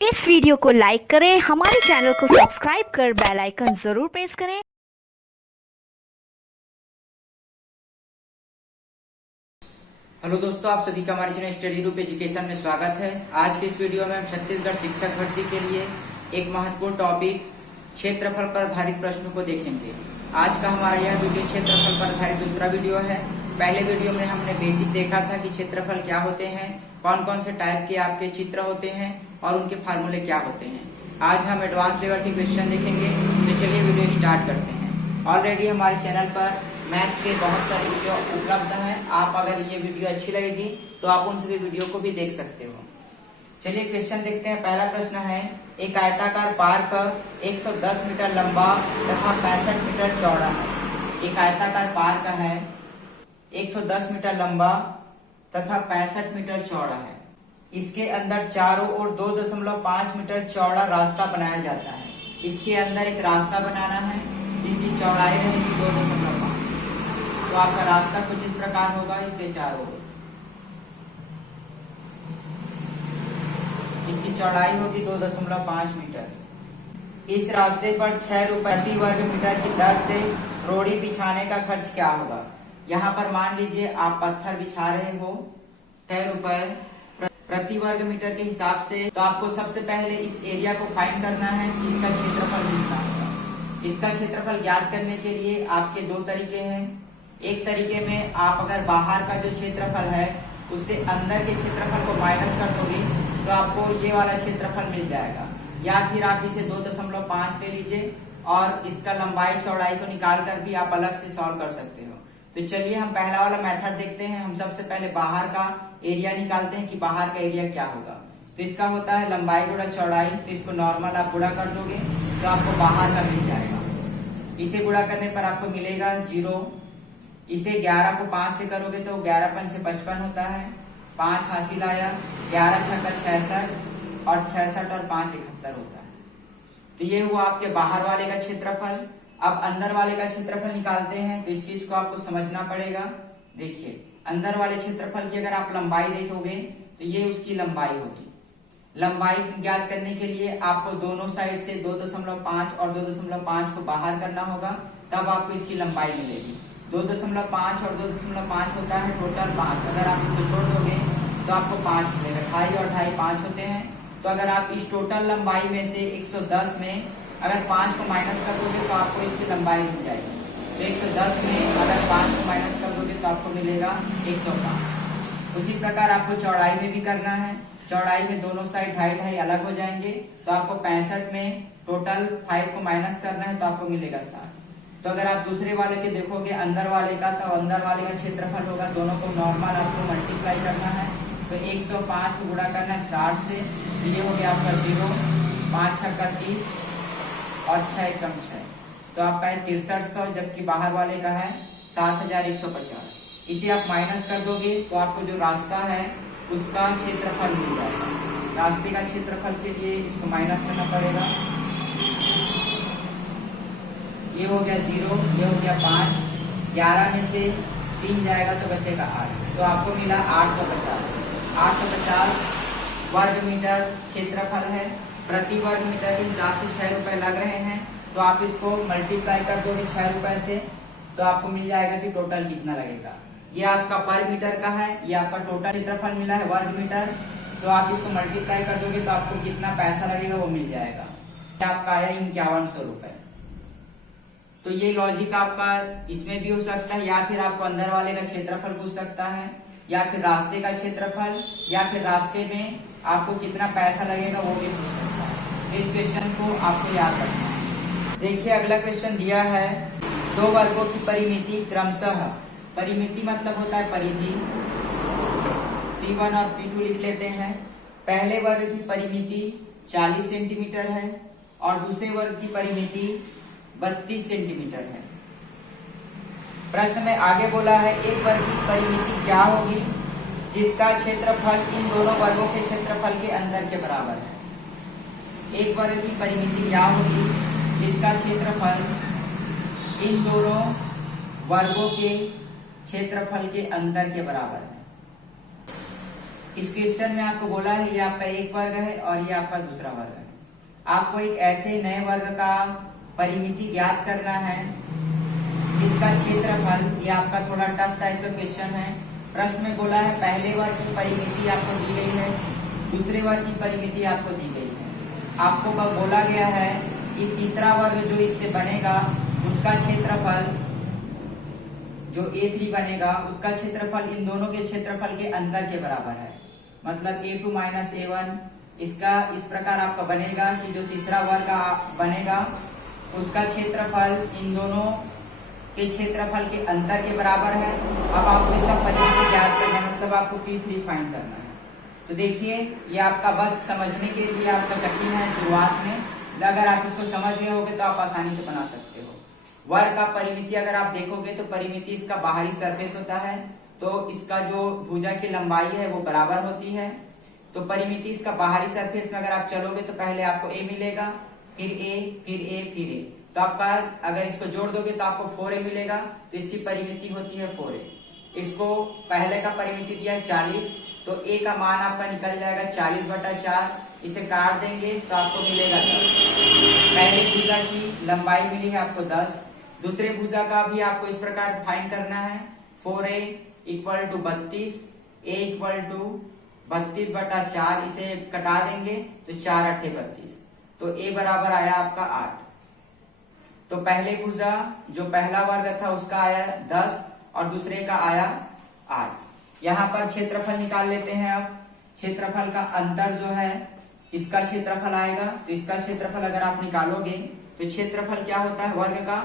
इस वीडियो को लाइक करें, हमारे चैनल को सब्सक्राइब कर बेल आइकन जरूर प्रेस करें। हेलो दोस्तों, आप सभी का हमारे चैनल स्टडी ग्रुप एजुकेशन में स्वागत है। आज के इस वीडियो में हम छत्तीसगढ़ शिक्षक भर्ती के लिए एक महत्वपूर्ण टॉपिक क्षेत्रफल पर आधारित प्रश्नों को देखेंगे। आज का हमारा यह वीडियो क्षेत्रफल पर आधारित दूसरा वीडियो है। पहले वीडियो में हमने बेसिक देखा था कि क्षेत्रफल क्या होते हैं, कौन कौन से टाइप के आपके चित्र होते हैं और उनके फार्मूले क्या होते हैं। आज हम एडवांस लेवल के क्वेश्चन देखेंगे। तो चलिए वीडियो स्टार्ट करते हैं। ऑलरेडी हमारे चैनल पर मैथ्स के बहुत सारे वीडियो उपलब्ध हैं। आप अगर ये वीडियो अच्छी लगेगी तो आप उन सभी वीडियो को भी देख सकते हो। चलिए क्वेश्चन देखते हैं। पहला प्रश्न है, एक आयताकार पार्क 110 मीटर लंबा तथा 65 मीटर चौड़ा है। एक आयताकार पार्क है 110 मीटर लंबा तथा 65 मीटर चौड़ा है। इसके अंदर चारों ओर 2.5 मीटर चौड़ा रास्ता बनाया जाता है। इसके अंदर एक रास्ता बनाना है जिसकी चौड़ाई रहेगी 2.5। तो आपका रास्ता कुछ इस प्रकार होगा। इसके चारों ओर इसकी चौड़ाई होगी 2.5 मीटर। इस रास्ते पर 6 रुपए प्रति वर्ग मीटर की दर से रोड़ी बिछाने का खर्च क्या होगा। यहाँ पर मान लीजिए आप पत्थर बिछा रहे हो 6 रुपए प्रति वर्ग मीटर के हिसाब से। तो आपको सबसे पहले इस एरिया को फाइंड करना है कि इसका क्षेत्रफल कितना होगा। इसका क्षेत्रफल ज्ञात करने के लिए आपके दो तरीके हैं। एक तरीके में आप अगर बाहर का जो क्षेत्रफल है उससे अंदर के क्षेत्रफल को माइनस कर दोगे तो आपको ये वाला क्षेत्रफल मिल जाएगा। या फिर आप इसे 2.5 ले लीजिए और इसका लंबाई चौड़ाई को निकाल कर भी आप अलग से सॉल्व कर सकते हो। तो चलिए हम पहला वाला मेथड देखते हैं। हम सबसे पहले बाहर का एरिया निकालते हैं कि बाहर का एरिया क्या होगा। तो इसका होता है लंबाई गुणा चौड़ाई। तो इसको नॉर्मल आप गुणा कर दोगे तो आपको बाहर का मिल जाएगा। इसे गुणा करने पर आपको मिलेगा 0। इसे 11 को 5 से करोगे तो 11 पंचे 55 होता है। 5 हासिल आया, 11 छक्का 66 और 66 और 5 71 होता है। तो ये हुआ आपके बाहर वाले का क्षेत्रफल। अब अंदर वाले का क्षेत्रफल निकालते हैं। तो इस चीज को आपको समझना पड़ेगा। देखिए अंदर वाले क्षेत्रफल की अगर आप लंबाई देखोगे तो ये उसकी लंबाई होगी। लंबाई ज्ञात करने के लिए आपको दोनों साइड से 2.5 और 2.5 को बाहर करना होगा, तब आपको इसकी लंबाई मिलेगी। 2.5 और 2.5 होता है टोटल 5। अगर आप इसको जोड़ दोगे तो आपको 5 मिलेगा। 2.5 और 2.5 5 होते हैं। तो अगर आप इस टोटल लंबाई में से 110 में अगर 5 को माइनस कर दोगे तो आपको इसकी लंबाई मिल जाएगी। तो 110 में अगर 5 को माइनस कर दोगे तो आपको मिलेगा 105। उसी प्रकार आपको चौड़ाई में भी करना है। चौड़ाई में दोनों साइड 2.5 अलग हो जाएंगे। तो आपको 65 में टोटल 5 को माइनस करना है तो आपको मिलेगा 60। तो अगर आप दूसरे वाले के देखोगे अंदर वाले का, तो अंदर वाले का क्षेत्रफल होगा, दोनों को नॉर्मल आपको मल्टीप्लाई करना है। तो 105 को गुणा करना है 60 से। ये हो गया आपका 0, 5 छक्का 30 और 6 एकम 6। तो आपका है 6300, जबकि बाहर वाले का है 7150। इसे आप माइनस कर दोगे तो आपको जो रास्ता है उसका क्षेत्रफल मिल जाएगा। रास्ते का क्षेत्रफल के लिए इसको माइनस करना पड़ेगा। ये हो गया 0, ये हो गया 5, 11 में से 3 जाएगा तो बचेगा 8। तो आपको मिला 850। 850 वर्ग मीटर क्षेत्रफल है। प्रति वर्ग मीटर के हिसाब से 6 रुपए लग रहे हैं। तो आप इसको मल्टीप्लाई कर दोगे 6 रुपए से तो आपको मिल जाएगा कि टोटल कितना लगेगा। ये आपका पर मीटर का है, ये आपका टोटल क्षेत्रफल मिला है वर्ग मीटर। तो आप इसको मल्टीप्लाई कर दोगे तो आपको कितना पैसा लगेगा वो मिल जाएगा। आपका आया 5100 रुपए। तो ये लॉजिक आपका इसमें भी हो सकता है, या फिर आपको अंदर वाले का क्षेत्रफल पूछ सकता है, या फिर रास्ते का क्षेत्रफल, या फिर रास्ते में आपको कितना पैसा लगेगा वो भी पूछ सकता है। इस क्वेश्चन को आपको याद रखना है। देखिए अगला क्वेश्चन दिया है, दो वर्गों की परिमिति क्रमशः, परिमिति मतलब होता है परिधि, P1 और P2 लिख लेते हैं। पहले वर्ग की परिमिति 40 सेंटीमीटर है और दूसरे वर्ग की परिमिति 32 सेंटीमीटर है। प्रश्न में आगे बोला है, एक वर्ग की परिमिति क्या होगी जिसका क्षेत्रफल इन दोनों वर्गों के क्षेत्रफल के अंदर के बराबर है। एक वर्ग की परिमिति क्या होगी जिसका क्षेत्रफल इन दोनों वर्गों के क्षेत्रफल के अंतर के बराबर है। इस क्वेश्चन में आपको बोला है ये आपका एक वर्ग है और ये आपका दूसरा वर्ग है। आपको एक ऐसे नए वर्ग का परिमिति ज्ञात करना है जिसका क्षेत्रफल, ये आपका थोड़ा टफ टाइप का क्वेश्चन है। प्रश्न में बोला है पहले वर्ग की परिमिति आपको दी गई है, दूसरे वर्ग की परिमिति आपको दी गई है। आपको बोला गया है कि तीसरा वर्ग जो इससे बनेगा उसका क्षेत्रफल, जो A3 बनेगा उसका क्षेत्रफल इन दोनों के क्षेत्रफल के अंतर के बराबर है। मतलब A2 माइनस A1, इसका इस प्रकार आपका बनेगा कि जो तीसरा वर्ग बनेगा उसका क्षेत्रफल इन दोनों के क्षेत्रफल के अंतर के बराबर है। अब आपको इसका परिमिति ज्ञात करना है, मतलब आपको P3 फाइंड करना है। तो देखिए ये आपका बस समझने के लिए आपका कठिन है शुरुआत में, अगर आप इसको समझ गए होगे तो आप आसानी से बना सकते हो। वर्ग का परिमिति अगर आप देखोगे तो परिमिति इसका बाहरी सरफेस होता है, तो इसका जो भुजा की लंबाई है वो बराबर होती है। तो परिमिति इसका बाहरी सरफेस में अगर आप चलोगे तो पहले आपको A मिलेगा, फिर A, फिर A, फिर A। तो आपका अगर इसको जोड़ दोगे तो आपको 4A मिलेगा, तो इसकी परिमिति होती है 4A। इसको पहले का परिमिति दिया है 40, तो A का मान आपका निकल जाएगा 40/4। इसे काट देंगे तो आपको मिलेगा 10। पहले भुजा की लंबाई मिली है आपको 10, दूसरे भुजा का भी आपको इस प्रकार फाइंड करना है। 4A equal to 32, A equal to 32/4, इसे कटा देंगे तो 4 8 32, तो A बराबर आया आपका 8। तो पहले भुजा जो पहला वर्ग था उसका आया 10 और दूसरे का आया 8। यहाँ पर क्षेत्रफल निकाल लेते हैं। अब क्षेत्रफल का अंतर जो है इसका क्षेत्रफल आएगा, तो इसका क्षेत्रफल अगर आप निकालोगे तो क्षेत्रफल क्या होता है वर्ग का,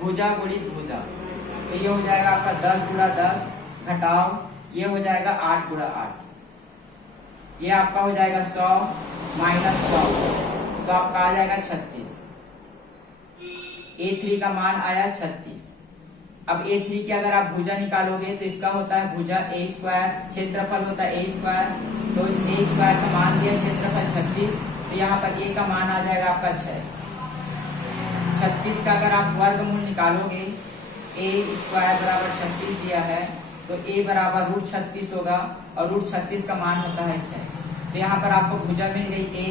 भुजा गुणित भुजा। तो ये हो जाएगा आपका 10 गुणा 10 घटाओ ये हो जाएगा 8 गुणा 8, ये आपका हो जाएगा 100 माइनस 100, तो आपका आ जाएगा 36। A3 का मान आया 36। अब A3 की अगर आप भुजा निकालोगे तो इसका होता है भुजा A², क्षेत्रफल होता है A², तो A² का मान दिया क्षेत्रफल 36, तो यहाँ पर A का मान आ जाएगा आपका 6। 36 का अगर आप वर्गमूल निकालोगे, A² बराबर 36 दिया है, तो A बराबर √36 होगा और √36 का मान होता है 6। तो यहाँ पर आपको भुजा मिल गई A।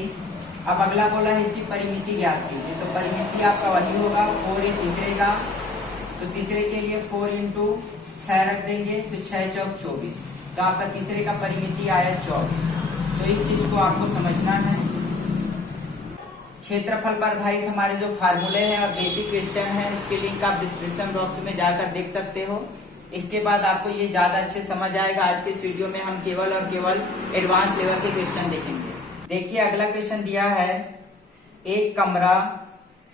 अब अगला बोला है इसकी परिमिति ज्ञात कीजिए, तो परिमिति आपका वही होगा 4A तीसरे का, तो तीसरे के लिए 4 × 6 रख देंगे तो 6 चौक 24, तो आपका तीसरे का परिमिति आया 24। तो इस चीज को आपको समझना है। क्षेत्रफल पर आधारित हमारे जो फार्मूले हैं और बेसिक क्वेश्चन है उसके लिंक आप डिस्क्रिप्शन बॉक्स में जाकर देख सकते हो। इसके बाद आपको ये ज्यादा अच्छे समझ आएगा। आज के इस वीडियो में हम केवल और केवल एडवांस लेवल के क्वेश्चन देखेंगे। देखिए अगला क्वेश्चन दिया है, एक कमरा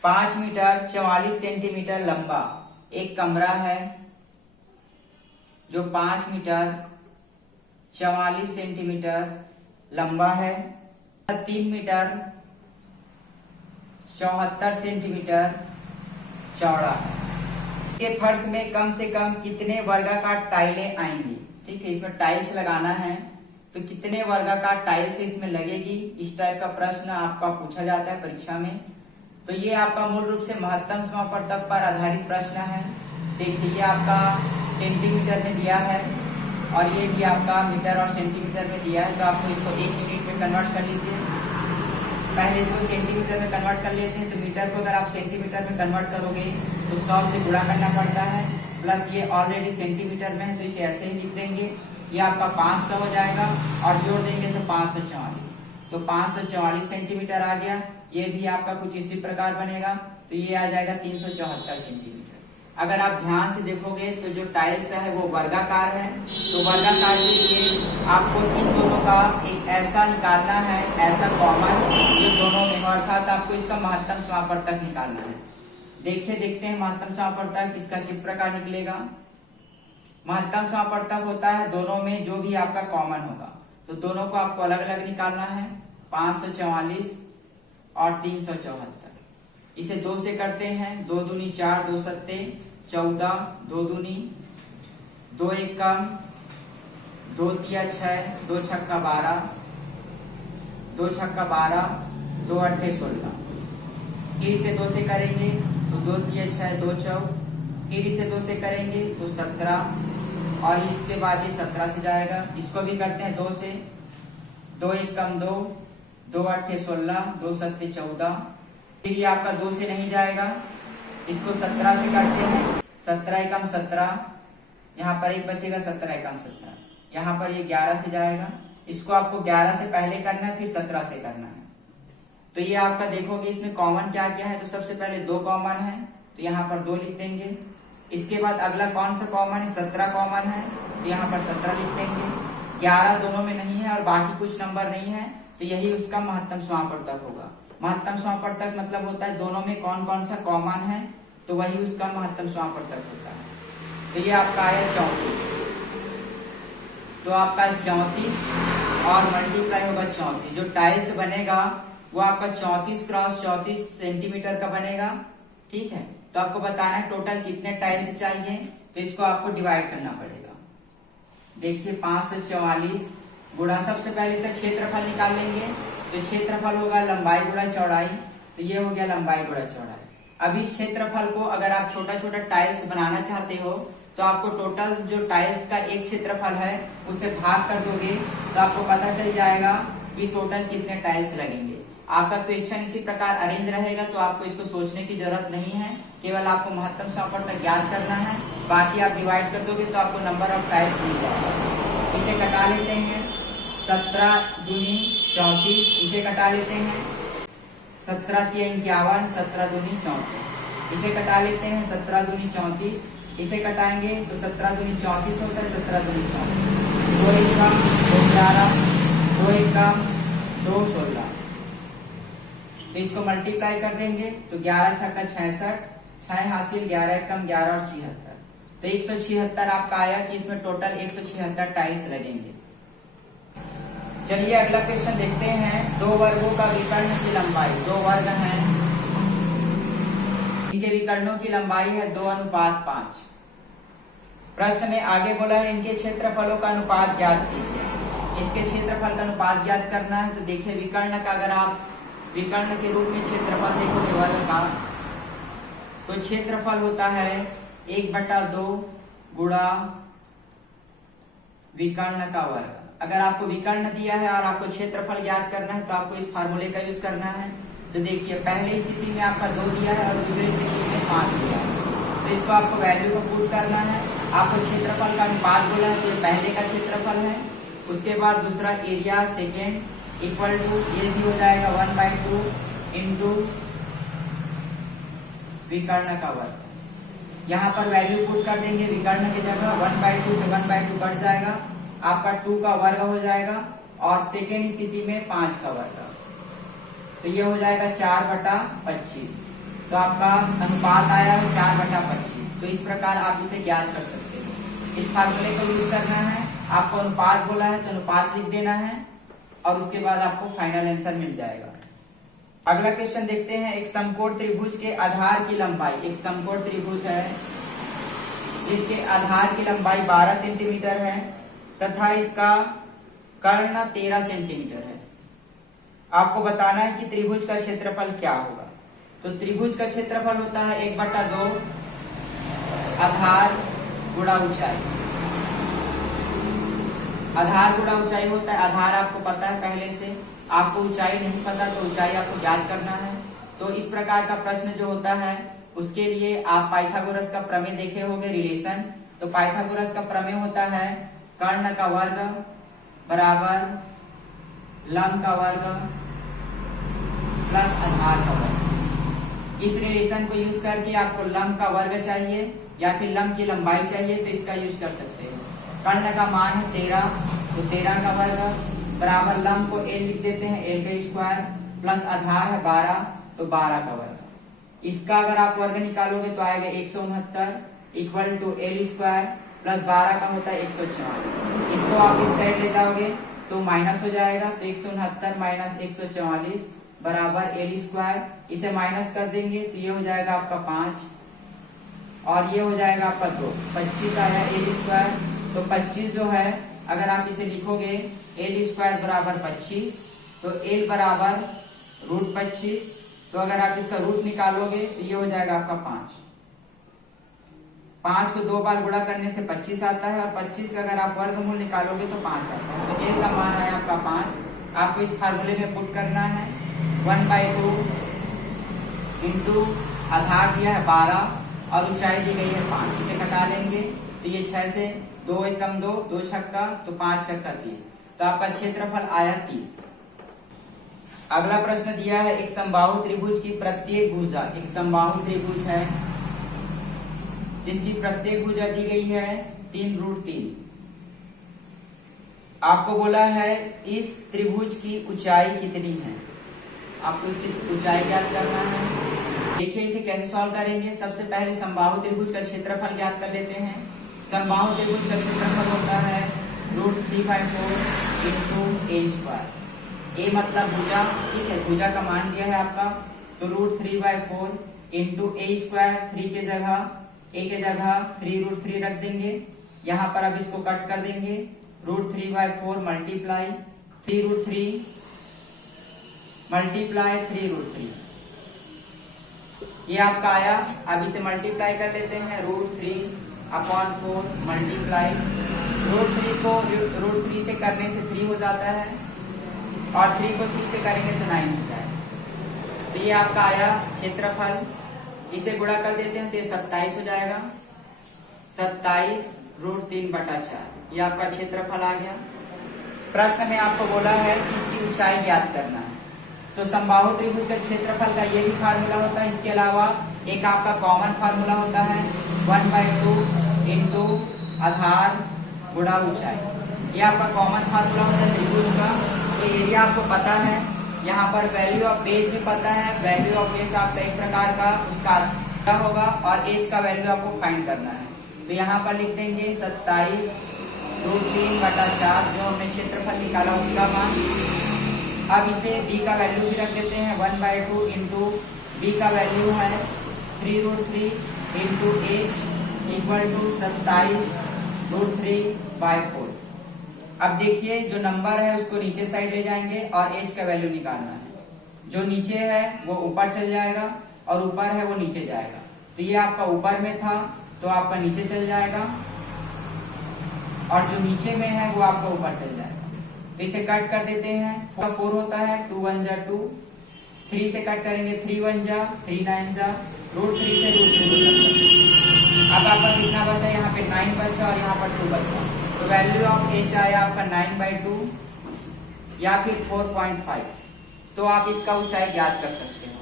5 मीटर 44 सेंटीमीटर लंबा, एक कमरा है जो 5 मीटर 44 सेंटीमीटर लंबा है, 3 मीटर 74 सेंटीमीटर चौड़ा है। के फर्श में कम से कम कितने वर्गाकार टाइलें आएंगी। ठीक है, इसमें टाइल्स लगाना है तो कितने वर्गाकार टाइल्स इसमें लगेगी, इस टाइप का प्रश्न आपका पूछा जाता है परीक्षा में। तो ये आपका मूल रूप से महत्तम समापवर्तक पर आधारित प्रश्न है। देखिए ये आपका सेंटीमीटर में दिया है और ये भी आपका मीटर और सेंटीमीटर में दिया है, तो आपको इसको 1 यूनिट में कन्वर्ट कर लीजिए। पहले इसको सेंटीमीटर में कन्वर्ट कर लेते हैं, तो मीटर को अगर आप सेंटीमीटर में कन्वर्ट करोगे तो 100 से गुणा करना पड़ता है, प्लस ये ऑलरेडी सेंटीमीटर में है तो इसे ऐसे ही लिख देंगे। ये आपका 500 हो जाएगा और जोड़ देंगे तो 544, तो 544 सेंटीमीटर आ गया। ये भी आपका कुछ इसी प्रकार बनेगा, तो ये आ जाएगा 374 सेंटीमीटर। अगर आप ध्यान से देखोगे तो जो टाइल्स है वो वर्गाकार है, तो वर्गाकार के लिए आपको इन दोनों का एक ऐसा निकालना है, ऐसा कॉमन जो दोनों में, अर्थात आपको इसका महत्तम समापवर्तक निकालना है। देखिए देखते हैं महत्तम समापवर्तक इसका किस प्रकार निकलेगा। महत्तम समापवर्तक होता है दोनों में जो भी आपका कॉमन होगा, तो दोनों को आपको अलग अलग निकालना है, 544 और 374। इसे 2 से करते हैं, 2 दूनी 4, 2 सत्ते 14, 2 दूनी 2 एक कम, 2 तिया 6, 2 छक्का 12, 2 छक्का 12, 2 अट्ठे 16। फिर इसे 2 से करेंगे तो 2 तिया 6, 2 चौक, फिर इसे 2 से करेंगे तो 17 और इसके बाद ये 17 से जाएगा। इसको भी करते हैं 2 से, 2 एक कम 2, 2 अट्ठे 16, 2 सत्ते 14। फिर ये आपका 2 से नहीं जाएगा, इसको 17 से करते हैं, 17 एकम 17, यहाँ पर एक बचेगा 17 एकम 17, यहाँ पर ये 11 से जाएगा। इसको आपको 11 से पहले करना है, फिर 17 से करना है। तो ये आपका देखोगे इसमें कॉमन क्या क्या है, तो सबसे पहले 2 कॉमन है, तो यहाँ पर 2 लिख देंगे। इसके बाद अगला कौन सा कॉमन है, 17 कॉमन है, तो यहाँ पर 17 लिख देंगे। 11 दोनों में नहीं है और बाकी कुछ नंबर नहीं है, तो यही उसका महत्तम समापवर्तक होगा। महत्तम समापवर्तक मतलब होता है दोनों में कौन कौन सा कॉमन है, तो वही उसका महत्तम समापवर्तक होता है। तो ये आपका आया 34, तो आपका 34 और मल्टीप्लाई होगा 34। जो टाइल्स बनेगा वो आपका 34 क्रॉस 34 सेंटीमीटर का बनेगा, ठीक है। तो आपको बताना है टोटल कितने टाइल्स चाहिए, तो इसको आपको डिवाइड करना पड़ेगा। देखिए 544 गुणा, सबसे पहले इसका क्षेत्रफल निकाल लेंगे, तो क्षेत्रफल होगा लंबाई गुणा चौड़ाई, तो ये हो गया लंबाई गुणा चौड़ाई। अब इस क्षेत्रफल को अगर आप छोटा छोटा टाइल्स बनाना चाहते हो, तो आपको टोटल जो टाइल्स का एक क्षेत्रफल है उसे भाग कर दोगे, तो आपको पता चल जाएगा कि टोटल कितने टाइल्स लगेंगे। आपका क्वेश्चन इसी प्रकार अरेंज रहेगा, तो आपको इसको सोचने की जरूरत नहीं है, केवल आपको महत्तम समापवर्तक ज्ञात करना है। बाकी आप डिवाइड कर दोगे तो आपको नंबर ऑफ टाइल्स मिल जाएगा। इसे कटा लेते हैं, 17 दूनी 34, इसे कटा लेते हैं, 17 तिया 51, 17 दूनी 34, इसे कटा लेते हैं, 17 दूनी 34, इसे कटाएंगे तो 17 दूनी 34 होता है, 17 दूनी 34, 2 एक कम 2 11, 2 एक कम 2 16, तो इसको मल्टीप्लाई कर देंगे तो 11 छक्का 66, 6 हासिल, 11 कम 11 और 76, तो 176 आपका आया कि इसमें टोटल 176 टाइल्स लगेंगे। चलिए अगला क्वेश्चन देखते हैं। 2 वर्गों का विकर्ण की लंबाई, 2 वर्ग हैं, इनके विकर्णों की लंबाई है 2:5। प्रश्न में आगे बोला है इनके क्षेत्रफलों का अनुपात ज्ञात कीजिए। इसके क्षेत्रफल का अनुपात ज्ञात करना है, तो देखिए विकर्ण का अगर आप विकर्ण के रूप में क्षेत्रफल देखोगे वर्ग का, तो क्षेत्रफल होता है 1/2 गुणा विकर्ण का वर्ग। अगर आपको विकर्ण दिया है और आपको क्षेत्रफल ज्ञात करना है, तो आपको इस फार्मूले का यूज करना है। तो देखिए पहले स्थिति में आपका 2 दिया है और दूसरी स्थिति में 5 दिया है, तो इसको आपको वैल्यू को पुट करना है। आपको क्षेत्रफल का अनुपात बोला है, तो ये पहले का क्षेत्रफल है, उसके बाद दूसरा एरिया सेकेंड इक्वल टू, ये भी हो जाएगा 1/2 इंटू विकर्ण का वर्ग। यहाँ पर वैल्यू पुट कर देंगे, विकर्ण की जगह 1/2 से 1/2 कट जाएगा, आपका 2 का वर्ग हो जाएगा, और सेकेंड स्थिति में 5 का वर्ग, तो ये हो जाएगा 4/25। तो आपका अनुपात आया है 4/25। तो इस प्रकार आप इसे ज्ञात कर सकते हो। इस फार्मूले को यूज करना है, आपको अनुपात बोला है तो अनुपात लिख देना है, और उसके बाद आपको फाइनल आंसर मिल जाएगा। अगला क्वेश्चन देखते हैं। एक समकोण त्रिभुज के आधार की लंबाई, एक समकोण त्रिभुज है जिसके आधार की लंबाई 12 सेंटीमीटर है तथा इसका कर्ण 13 सेंटीमीटर है। आपको बताना है कि त्रिभुज का क्षेत्रफल क्या होगा। तो त्रिभुज का क्षेत्रफल होता है 1/2 आधार गुणा ऊंचाई। आधार गुणा ऊंचाई होता है, आधार आपको पता है पहले से, आपको ऊंचाई नहीं पता तो ऊंचाई आपको ज्ञात करना है। तो इस प्रकार का प्रश्न जो होता है उसके लिए आप पाइथागोरस का प्रमेय देखे होंगे, रिलेशन। तो पाइथागोरस का प्रमेय होता है कर्ण का वर्ग बराबर लंब का वर्ग प्लस आधार का वर्ग। इस रिलेशन को यूज करके आपको लंब का वर्ग चाहिए या फिर लंब की लंबाई चाहिए, तो इसका यूज कर सकते हो। कर्ण का मान है 13, तो 13 का वर्ग बराबर लंब को l लिख देते हैं, l का स्क्वायर प्लस आधार है 12, तो 12 का वर्ग। इसका अगर आप वर्ग निकालोगे तो आएगा 169 equal to l square plus 12 का होता है 144। इसको आप इस साइड ले जाओगे तो माइनस हो जाएगा, तो 169 माइनस 144 बराबर l स्क्वायर। इसे माइनस कर देंगे तो ये हो जाएगा आपका 5 और ये हो जाएगा आपका 2, 25 आया l स्क्वायर। तो 25 जो है अगर आप इसे लिखोगे l स्क्वायर बराबर 25, तो l बराबर √25, तो अगर आप इसका रूट निकालोगे तो ये हो जाएगा आपका 5। 5 को 2 बार गुणा करने से 25 आता है और 25 का अगर आप वर्गमूल निकालोगे तो 5 आता है। तो एल का मान आया आपका 5। आपको इस फार्मूले में पुट करना है 1/2 इंटू आधार दिया है 12 और ऊंचाई दी गई है 5। इसे घटा लेंगे तो ये 6 से 2 एकम 2, 2 छक्का तो 5 छक्का 30। तो आपका क्षेत्रफल आया 30। अगला प्रश्न दिया है एक समबाहु त्रिभुज की प्रत्येक भुजा, एक समबाहु त्रिभुज है जिसकी प्रत्येक भुजा दी गई है 3√3। आपको बोला है इस त्रिभुज की ऊंचाई कितनी है, आपको इसकी ऊंचाई ज्ञात करना है। देखिए इसे कैसे सॉल्व करेंगे। सबसे पहले समबाहु त्रिभुज का क्षेत्रफल ज्ञात कर लेते हैं। समबाहु त्रिभुज का क्षेत्रफल होता है √3/4 इंटू a²। ए मतलब भुजा, ठीक है, भुजा का मान दिया है आपका, तो √3/4 इंटू a²। 3 के जगह a के जगह 3√3 रख देंगे। यहाँ पर अब इसको कट कर देंगे। √3/4 मल्टीप्लाई 3√3 मल्टीप्लाई 3√3, ये आपका आया। अब इसे मल्टीप्लाई कर लेते हैं। √3/4 मल्टीप्लाई √3 को √3 से करने से 3 हो जाता है और 3 को 3 से करेंगे तो 9 होता है। तो ये आपका आया क्षेत्रफल। इसे गुणा कर देते हैं तो ये 27 हो जाएगा। 27 √3/4, ये आपका क्षेत्रफल आ गया। प्रश्न में आपको बोला है कि इसकी ऊंचाई ज्ञात करना है। तो समबाहु त्रिभुज का क्षेत्रफल का ये भी फार्मूला होता है। इसके अलावा एक आपका कॉमन फार्मूला होता है 1/2 इंटू आधार गुणा ऊंचाई। ये आपका कॉमन फार्मूला होता है त्रिभुज का। तो एरिया आपको पता है, यहाँ पर वैल्यू ऑफ बेस भी पता है। वैल्यू ऑफ बेस आपका एक प्रकार का उसका क्या होगा और एज का वैल्यू आपको फाइंड करना है। तो यहाँ पर लिख देंगे 27 √3/4 जो हमने क्षेत्रफल निकाला उसका मान। अब इसे b का वैल्यू भी रख देते हैं 1/2 इंटू b का वैल्यू है 3√3 इंटू h इक्वल टू 27 √3/4। अब देखिए जो नंबर है उसको नीचे साइड ले जाएंगे और h का वैल्यू निकालना है। जो नीचे है वो ऊपर चल जाएगा और ऊपर है वो नीचे जाएगा। तो ये आपका ऊपर में था तो आपका नीचे चल जाएगा और जो नीचे में है वो आपका ऊपर चल जाएगा। तो इसे कट कर देते हैं। 4 होता है, 2 1 जा 2, 3 से कट करेंगे 3 1 जा 3 9 जा √3 से √3। अब आपका कितना बचा, यहाँ पे 9 बचा और यहाँ पर 2 बचा। तो वैल्यू ऑफ h आया आपका 9/2 या फिर 4.5। तो आप इसका ऊंचाई ज्ञात कर सकते हो।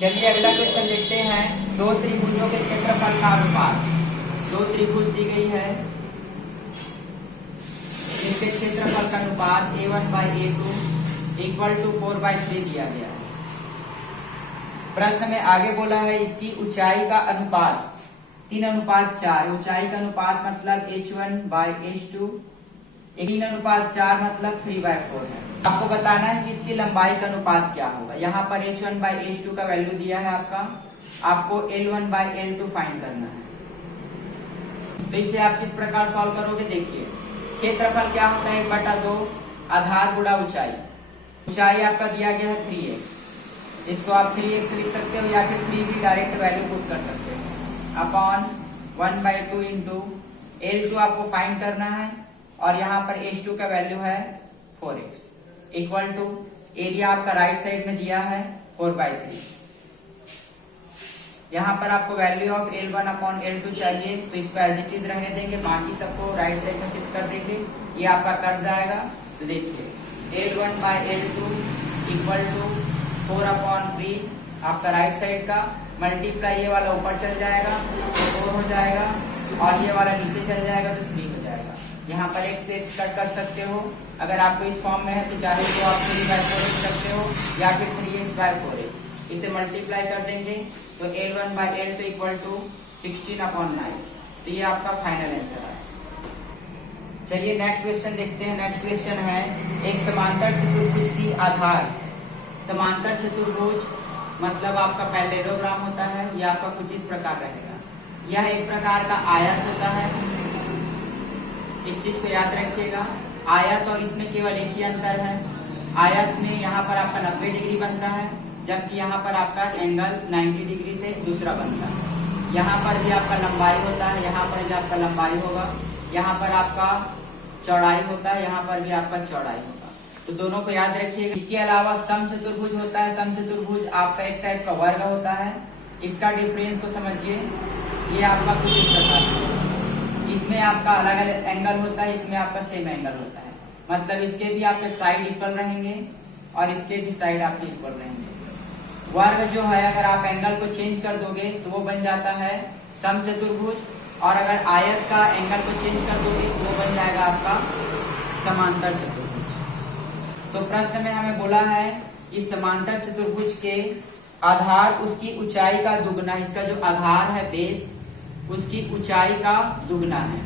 चलिए अगला क्वेश्चन देखते हैं। दो त्रिभुजों के क्षेत्रफल का अनुपात। दो त्रिभुज दी गई है, इसके क्षेत्रफल का अनुपात a1/a2 इक्वल टू 4/3 दिया गया है। प्रश्न में आगे बोला है इसकी ऊंचाई का अनुपात 3:4। ऊंचाई का अनुपात मतलब h1/h2। 3:4 मतलब 3/4 है। आपको बताना है कि इसकी लंबाई का अनुपात क्या होगा। यहाँ पर h1/h2 का वैल्यू दिया है आपको l1/l2 फाइंड करना है। तो इसे आप किस प्रकार सॉल्व करोगे, देखिए क्षेत्रफल क्या होता है 1/2 आधार गुणा ऊंचाई। ऊंचाई आपका दिया गया है 3x, इसको आप 3x लिख सकते हो या फिर 3 भी डायरेक्ट वैल्यू पुट कर सकते हो अपॉन 1/2 इंटू l2 आपको फाइंड करना है और यहाँ पर h2 का वैल्यू है 4x इक्वल टू एरिया आपका राइट साइड में दिया है 4/3। यहाँ पर आपको value of L1 upon L2 चाहिए तो इसको एज इट इज रहने देंगे, बाकी सबको राइट साइड में शिफ्ट कर देंगे। ये आपका कट जाएगा। तो देखिए L1/L2 इक्वल टू 4/3 आपका राइट साइड का मल्टीप्लाई ये वाला ऊपर चल जाएगा तो 4 हो जाएगा और ये वाला नीचे चल जाएगा तो 3 हो जाएगा। यहाँ पर x से x कट कर सकते हो। अगर आपको इस फॉर्म में है तो चाहे तो आप 3/4 लिख सकते हो या फिर 3x/4। इसे मल्टीप्लाई कर देंगे तो L1/L2 इक्वल टू 16/9। तो ये आपका फाइनल आंसर है। चलिए नेक्स्ट क्वेश्चन देखते हैं। नेक्स्ट क्वेश्चन है एक समांतर चतुर्भुज की आधार। समांतर चतुर्भुज मतलब आपका पैरेललोग्राम होता है। यह आपका कुछ इस प्रकार रहेगा। यह एक प्रकार का आयत होता है। इस चीज को याद रखिएगा। आयत और इसमें केवल एक ही अंतर है, आयत में यहाँ पर आपका 90 डिग्री बनता है जबकि यहाँ पर आपका एंगल 90 डिग्री से दूसरा बनता है। यहाँ पर भी आपका लंबाई होता है, यहाँ पर भी आपका लंबाई होगा, यहाँ पर आपका चौड़ाई होता है, यहाँ पर भी आपका चौड़ाई होगा। तो दोनों को याद रखिएगा। इसके अलावा समचतुर्भुज होता है। समचतुर्भुज आपका एक टाइप का वर्ग होता है। इसका डिफरेंस को समझिए, ये आपका कुछ इस प्रकार है। इसमें आपका अलग अलग एंगल होता है, इसमें आपका सेम एंगल होता है। मतलब इसके भी आपके साइड इक्वल रहेंगे और इसके भी साइड आपके इक्वल रहेंगे। वर्ग जो है, अगर आप एंगल को चेंज कर दोगे तो वो बन जाता है समचतुर्भुज, और अगर आयत का एंगल को चेंज कर दोगे तो वो बन जाएगा आपका समांतर चतुर्भुज। तो प्रश्न में हमें बोला है कि समांतर चतुर्भुज के आधार उसकी ऊंचाई का दुगना, इसका जो आधार है बेस, उसकी ऊंचाई का दुगना है।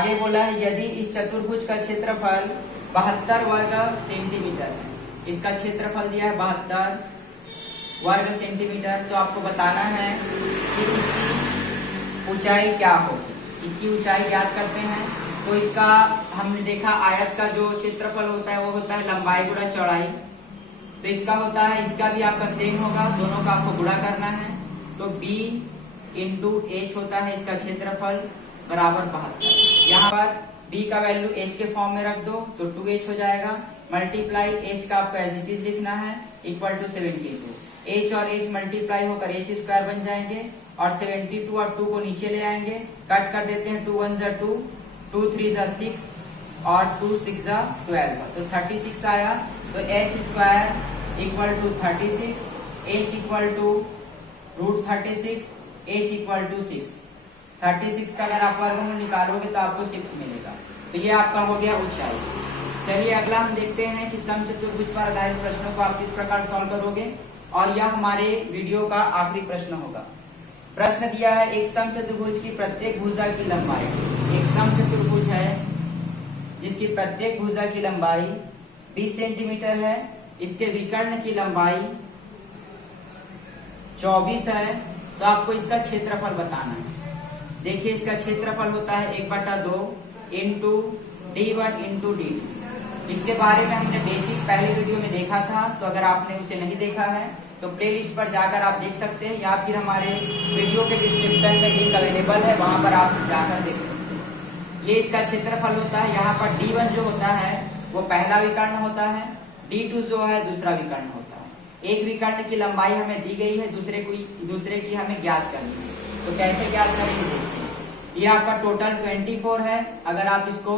आगे बोला है यदि इस चतुर्भुज का क्षेत्रफल 72 वर्ग सेंटीमीटर है, इसका क्षेत्रफल दिया है 72 वर्ग सेंटीमीटर, तो आपको बताना है कि इसकी ऊंचाई क्या होगी। इसकी ऊंचाई ज्ञात करते हैं। तो इसका हमने देखा आयत का जो क्षेत्रफल होता है वो होता है लंबाई गुणा चौड़ाई। तो इसका होता है, इसका भी आपका सेम होगा, दोनों का आपको गुणा करना है। तो b इंटू एच होता है इसका क्षेत्रफल बराबर 72। यहाँ पर b का वैल्यू h के फॉर्म में रख दो तो 2h हो जाएगा, मल्टीप्लाई h का आपको एज इट इज लिखना है इक्वल टू 72। h और h मल्टीप्लाई होकर h स्क्वायर बन जाएंगे और 72 और 2 को नीचे ले आएंगे, कट कर देते हैं। 2 1 जा 2, 2 3 जा 6 और 2 6 जा 12, तो 36 आया। तो h square equal to 36, h equal to root 36, h equal to 6। 36 का अगर आप वर्गमूल निकालोगे तो आपको 6 मिलेगा। तो ये आपका हो गया ऊंचाई। चलिए अगला हम देखते हैं कि समचतुर्भुज पर आधारित प्रश्नों को आप किस प्रकार सॉल्व करोगे, और यह हमारे वीडियो का आखिरी प्रश्न होगा। प्रश्न दिया है एक समचतुर्भुज की प्रत्येक भुजा की लंबाई। एक समचतुर्भुज है जिसकी प्रत्येक भुजा की लंबाई 20 सेंटीमीटर है, इसके विकर्ण की लंबाई 24 है। तो आपको इसका क्षेत्रफल बताना है। देखिए इसका क्षेत्रफल होता है 1/2 इंटू d1 इंटू d2। इसके बारे में हमने बेसिक पहले वीडियो में देखा था, तो अगर आपने उसे नहीं देखा है तो प्लेलिस्ट पर जाकर आप देख सकते हैं, या फिर हमारे वीडियो के डिस्क्रिप्शन में लिंक अवेलेबल है, वहां पर आप जाकर देख सकते हैं। ये इसका क्षेत्रफल होता है। यहाँ पर d1 जो होता है वो पहला विकर्ण होता है, d2 जो है दूसरा विकर्ण होता है। एक विकर्ण की लंबाई हमें दी गई है, दूसरे की हमें ज्ञात करनी है। तो कैसे ज्ञात करेंगे देखिए, ये आपका टोटल 24 है। अगर आप इसको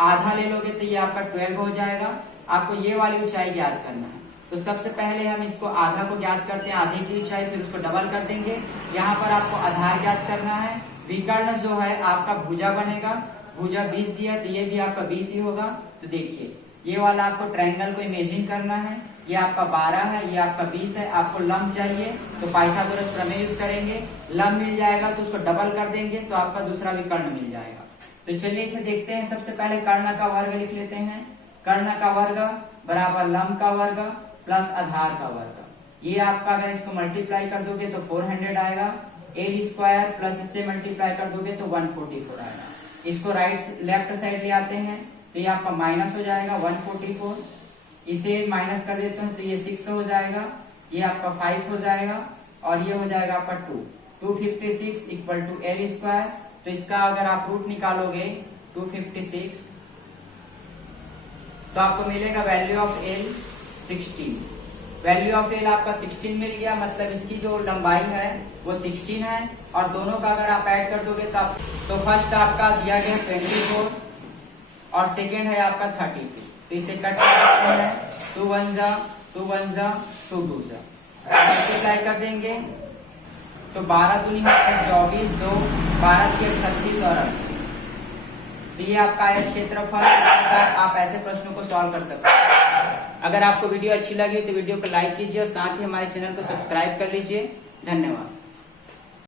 आधा ले लोगे तो ये आपका 12 हो जाएगा। आपको ये वाली ऊंचाई ज्ञात करना है। तो सबसे पहले हम इसको आधा को ज्ञात करते हैं, आधे की ऊंचाई, फिर उसको डबल कर देंगे। यहाँ पर आपको आधार ज्ञात करना है। विकर्ण जो है आपका भुजा बनेगा, भुजा 20 दिया है तो ये भी आपका 20 ही होगा। तो देखिए ये वाला आपको ट्रायंगल को इमेजिन करना है, ये आपका 12 है, ये आपका 20 है। आपको लंब चाहिए तो पाइथागोरस प्रमेय यूज करेंगे, लंब मिल जाएगा तो उसको डबल कर देंगे तो आपका दूसरा विकर्ण मिल जाएगा। तो चलिए इसे देखते हैं। सबसे पहले कर्ण का वर्ग लिख लेते हैं। कर्ण का वर्ग बराबर लंब का वर्ग प्लस आधार का वर्ग। ये आपका अगर इसको मल्टीप्लाई कर दोगे तो 400 आएगा। एल स्क्वायर प्लस इससे मल्टीप्लाई कर दोगे तो 144 आएगा। इसको लेफ्ट साइड ले आते हैं तो ये आपका माइनस हो जाएगा 144। इसे माइनस कर देते हैं तो ये 6 हो जाएगा, ये आपका 5 हो जाएगा और ये हो जाएगा आपका 2। 256 इक्वल टू एल स्क्वायर। तो इसका अगर आप रूट निकालोगे 256 तो आपको मिलेगा value of L 16। Value of L आपका 16 मिल गया, मतलब इसकी जो लंबाई है वो 16 है। और दोनों का अगर आप ऐड कर दोगे तो फर्स्ट आपका दिया गया 24 और सेकेंड है आपका 32। तो इसे कट कर देते हैं। 2 1 जा 2 1 जा 2 2 जा, मल्टीप्लाई कर देंगे तो 12 दूनी 24, 2 12 की 36 और 8। तो ये आपका है क्षेत्रफल। आप ऐसे प्रश्नों को सॉल्व कर सकते हैं। अगर आपको वीडियो अच्छी लगी तो वीडियो को लाइक कीजिए और साथ ही हमारे चैनल को सब्सक्राइब कर लीजिए। धन्यवाद।